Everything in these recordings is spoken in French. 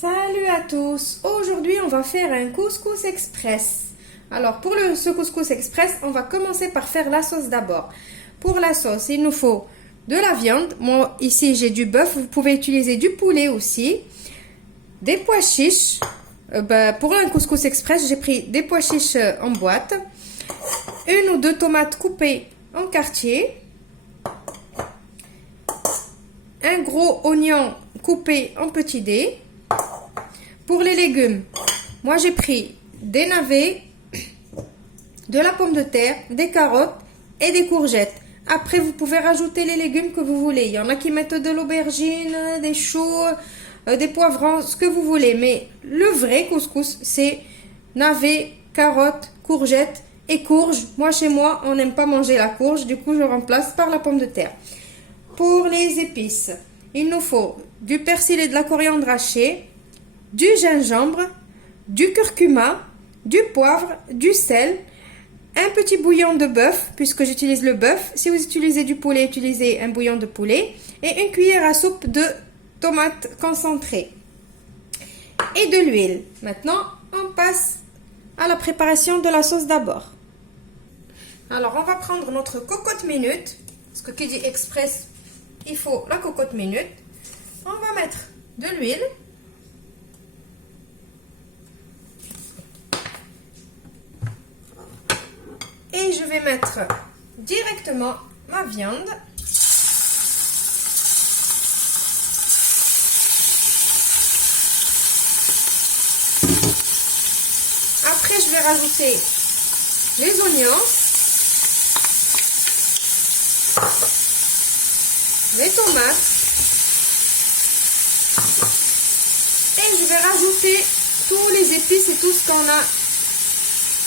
Salut à tous! Aujourd'hui, on va faire un couscous express. Alors, pour ce couscous express, on va commencer par faire la sauce d'abord. Pour la sauce, il nous faut de la viande. Moi, ici, j'ai du bœuf. Vous pouvez utiliser du poulet aussi. Des pois chiches. Pour un couscous express, j'ai pris des pois chiches en boîte. Une ou deux tomates coupées en quartiers. Un gros oignon coupé en petits dés. Pour les légumes, moi j'ai pris des navets, de la pomme de terre, des carottes et des courgettes. Après, vous pouvez rajouter les légumes que vous voulez. Il y en a qui mettent de l'aubergine, des choux, des poivrons, ce que vous voulez. Mais le vrai couscous, c'est navets, carottes, courgettes et courges. Moi, chez moi, on n'aime pas manger la courge. Du coup, je remplace par la pomme de terre. Pour les épices, il nous faut du persil et de la coriandre hachée, du gingembre, du curcuma, du poivre, du sel, un petit bouillon de bœuf, puisque j'utilise le bœuf. Si vous utilisez du poulet, utilisez un bouillon de poulet. Et une cuillère à soupe de tomates concentrées. Et de l'huile. Maintenant, on passe à la préparation de la sauce d'abord. Alors, on va prendre notre cocotte minute. Parce que qui dit express, il faut la cocotte minute. On va mettre de l'huile. Et je vais mettre directement ma viande. Après, je vais rajouter les oignons, les tomates. Et je vais rajouter tous les épices et tout ce qu'on a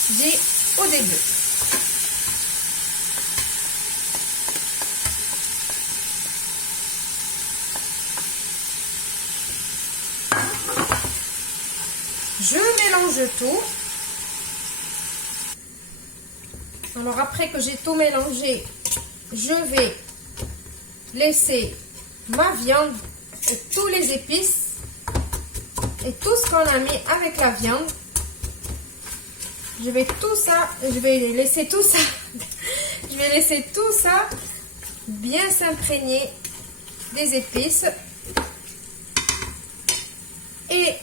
dit au début. Je mélange tout. Alors après que j'ai tout mélangé, je vais laisser ma viande et tous les épices et tout ce qu'on a mis avec la viande. Je vais laisser tout ça. Je vais laisser tout ça bien s'imprégner des épices. Et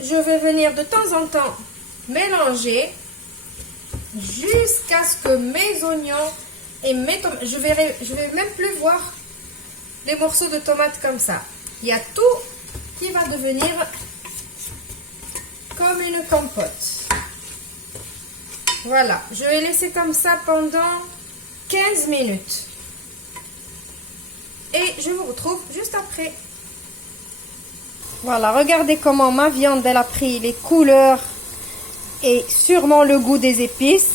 je vais venir de temps en temps mélanger jusqu'à ce que mes oignons et mes tomates, je vais même plus voir les morceaux de tomates comme ça. Il y a tout qui va devenir comme une compote. Voilà, je vais laisser comme ça pendant 15 minutes. Et je vous retrouve juste après. Voilà, regardez comment ma viande elle a pris les couleurs et sûrement le goût des épices.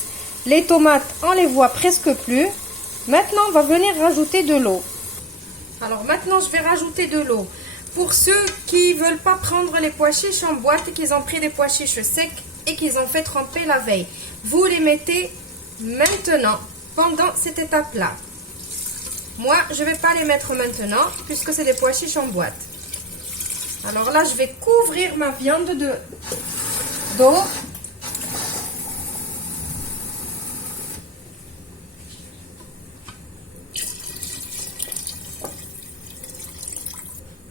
Les tomates, on les voit presque plus. Maintenant, on va venir rajouter de l'eau. Alors maintenant, je vais rajouter de l'eau. Pour ceux qui ne veulent pas prendre les pois chiches en boîte et qu'ils ont pris des pois chiches secs et qu'ils ont fait tremper la veille, vous les mettez maintenant, pendant cette étape-là. Moi, je ne vais pas les mettre maintenant puisque c'est des pois chiches en boîte. Alors là, je vais couvrir ma viande d'eau.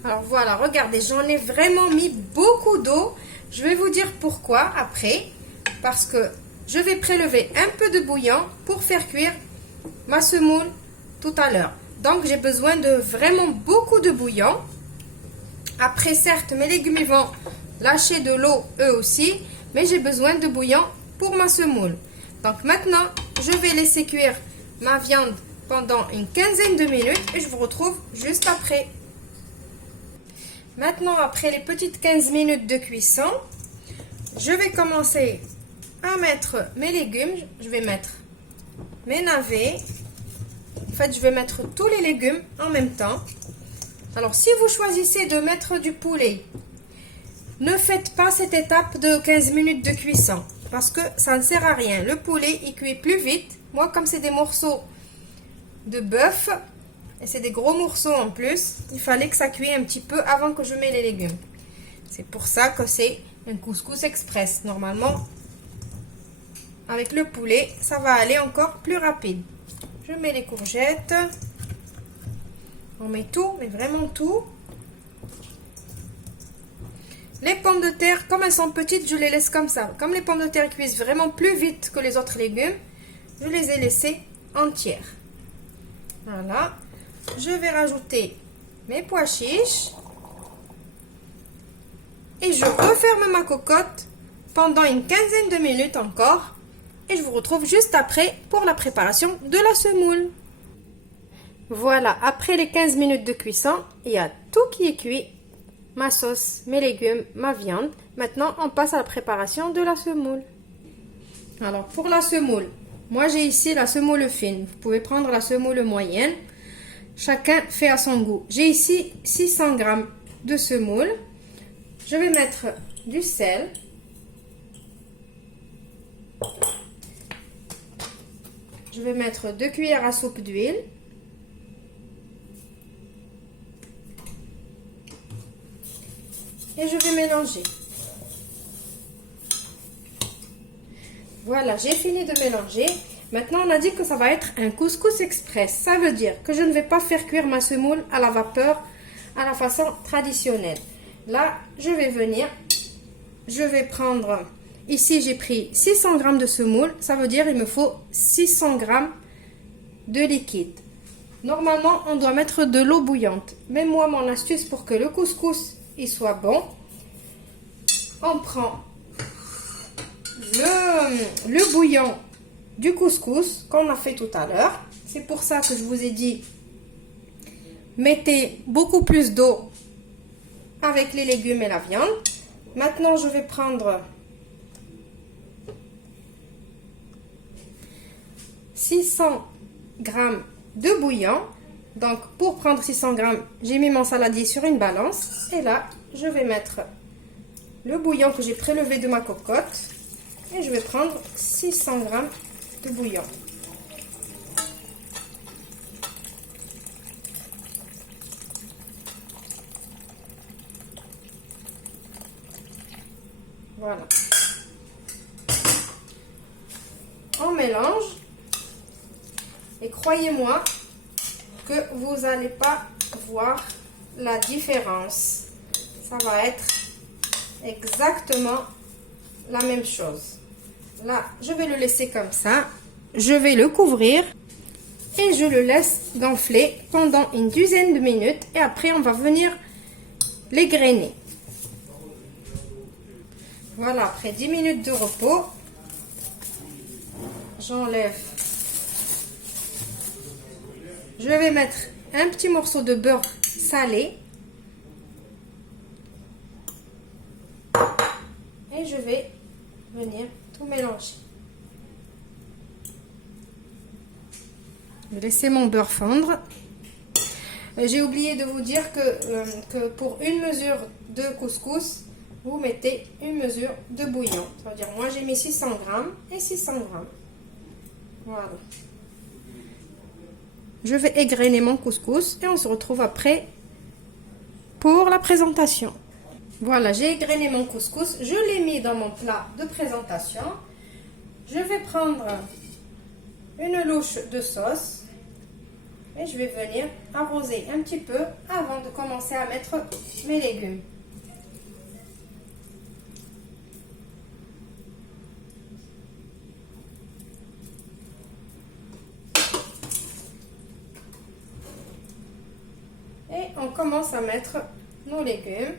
Alors voilà, regardez, j'en ai vraiment mis beaucoup d'eau. Je vais vous dire pourquoi après. Parce que je vais prélever un peu de bouillon pour faire cuire ma semoule tout à l'heure. Donc j'ai besoin de vraiment beaucoup de bouillon. Après, certes, mes légumes ils vont lâcher de l'eau eux aussi, mais j'ai besoin de bouillon pour ma semoule. Donc maintenant, je vais laisser cuire ma viande pendant une quinzaine de minutes et je vous retrouve juste après. Maintenant, après les petites 15 minutes de cuisson, je vais commencer à mettre mes légumes. Je vais mettre mes navets. En fait, je vais mettre tous les légumes en même temps. Alors, si vous choisissez de mettre du poulet, ne faites pas cette étape de 15 minutes de cuisson parce que ça ne sert à rien. Le poulet, il cuit plus vite. Moi, comme c'est des morceaux de bœuf, et c'est des gros morceaux en plus, il fallait que ça cuise un petit peu avant que je mette les légumes. C'est pour ça que c'est un couscous express. Normalement, avec le poulet, ça va aller encore plus rapide. Je mets les courgettes. On met tout, mais vraiment tout. Les pommes de terre, comme elles sont petites, je les laisse comme ça. Comme les pommes de terre cuisent vraiment plus vite que les autres légumes, je les ai laissées entières. Voilà. Je vais rajouter mes pois chiches. Et je referme ma cocotte pendant une quinzaine de minutes encore. Et je vous retrouve juste après pour la préparation de la semoule. Voilà, après les 15 minutes de cuisson, il y a tout qui est cuit. Ma sauce, mes légumes, ma viande. Maintenant, on passe à la préparation de la semoule. Alors, pour la semoule, moi j'ai ici la semoule fine. Vous pouvez prendre la semoule moyenne. Chacun fait à son goût. J'ai ici 600 g de semoule. Je vais mettre du sel. Je vais mettre 2 cuillères à soupe d'huile. Et je vais mélanger. Voilà, j'ai fini de mélanger. Maintenant, on a dit que ça va être un couscous express. Ça veut dire que je ne vais pas faire cuire ma semoule à la vapeur à la façon traditionnelle. Là, je vais venir, je vais prendre, ici j'ai pris 600 g de semoule. Ça veut dire qu'il me faut 600 g de liquide. Normalement, on doit mettre de l'eau bouillante. Mais moi, mon astuce pour que le couscous il soit bon, on prend le bouillon du couscous qu'on a fait tout à l'heure. C'est pour ça que je vous ai dit, mettez beaucoup plus d'eau avec les légumes et la viande. Maintenant, je vais prendre 600 g de bouillon. Donc, pour prendre 600 g, j'ai mis mon saladier sur une balance. Et là, je vais mettre le bouillon que j'ai prélevé de ma cocotte. Et je vais prendre 600 g de bouillon. Voilà. On mélange. Et croyez-moi que vous n'allez pas voir la différence. Ça va être exactement la même chose. Là, je vais le laisser comme ça. Je vais le couvrir et je le laisse gonfler pendant une dizaine de minutes. Et après, on va venir l'égrainer. Voilà, après 10 minutes de repos, j'enlève. Je vais mettre un petit morceau de beurre salé. Et je vais venir tout mélanger. Je vais laisser mon beurre fondre. J'ai oublié de vous dire que pour une mesure de couscous, vous mettez une mesure de bouillon. Ça veut dire, moi j'ai mis 600 g et 600 g. Voilà. Je vais égrener mon couscous et on se retrouve après pour la présentation. Voilà, j'ai égrené mon couscous. Je l'ai mis dans mon plat de présentation. Je vais prendre une louche de sauce et je vais venir arroser un petit peu avant de commencer à mettre mes légumes. Et on commence à mettre nos légumes.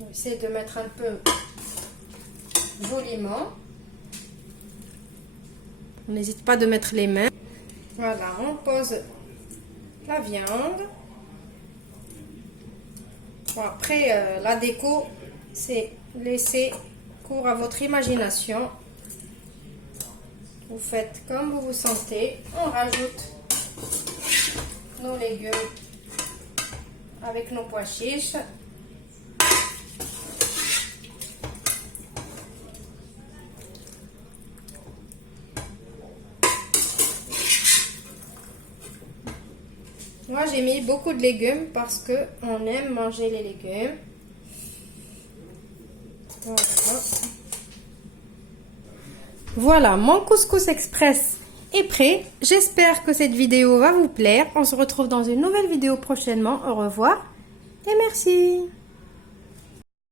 On va essayer de mettre un peu joliment. On n'hésite pas de mettre les mains. Voilà, on pose la viande. Bon, après, la déco, c'est laisser cours à votre imagination. Vous faites comme vous vous sentez. On rajoute nos légumes avec nos pois chiches. Moi, j'ai mis beaucoup de légumes parce que on aime manger les légumes. Voilà. Voilà, mon couscous express est prêt. J'espère que cette vidéo va vous plaire. On se retrouve dans une nouvelle vidéo prochainement. Au revoir et merci.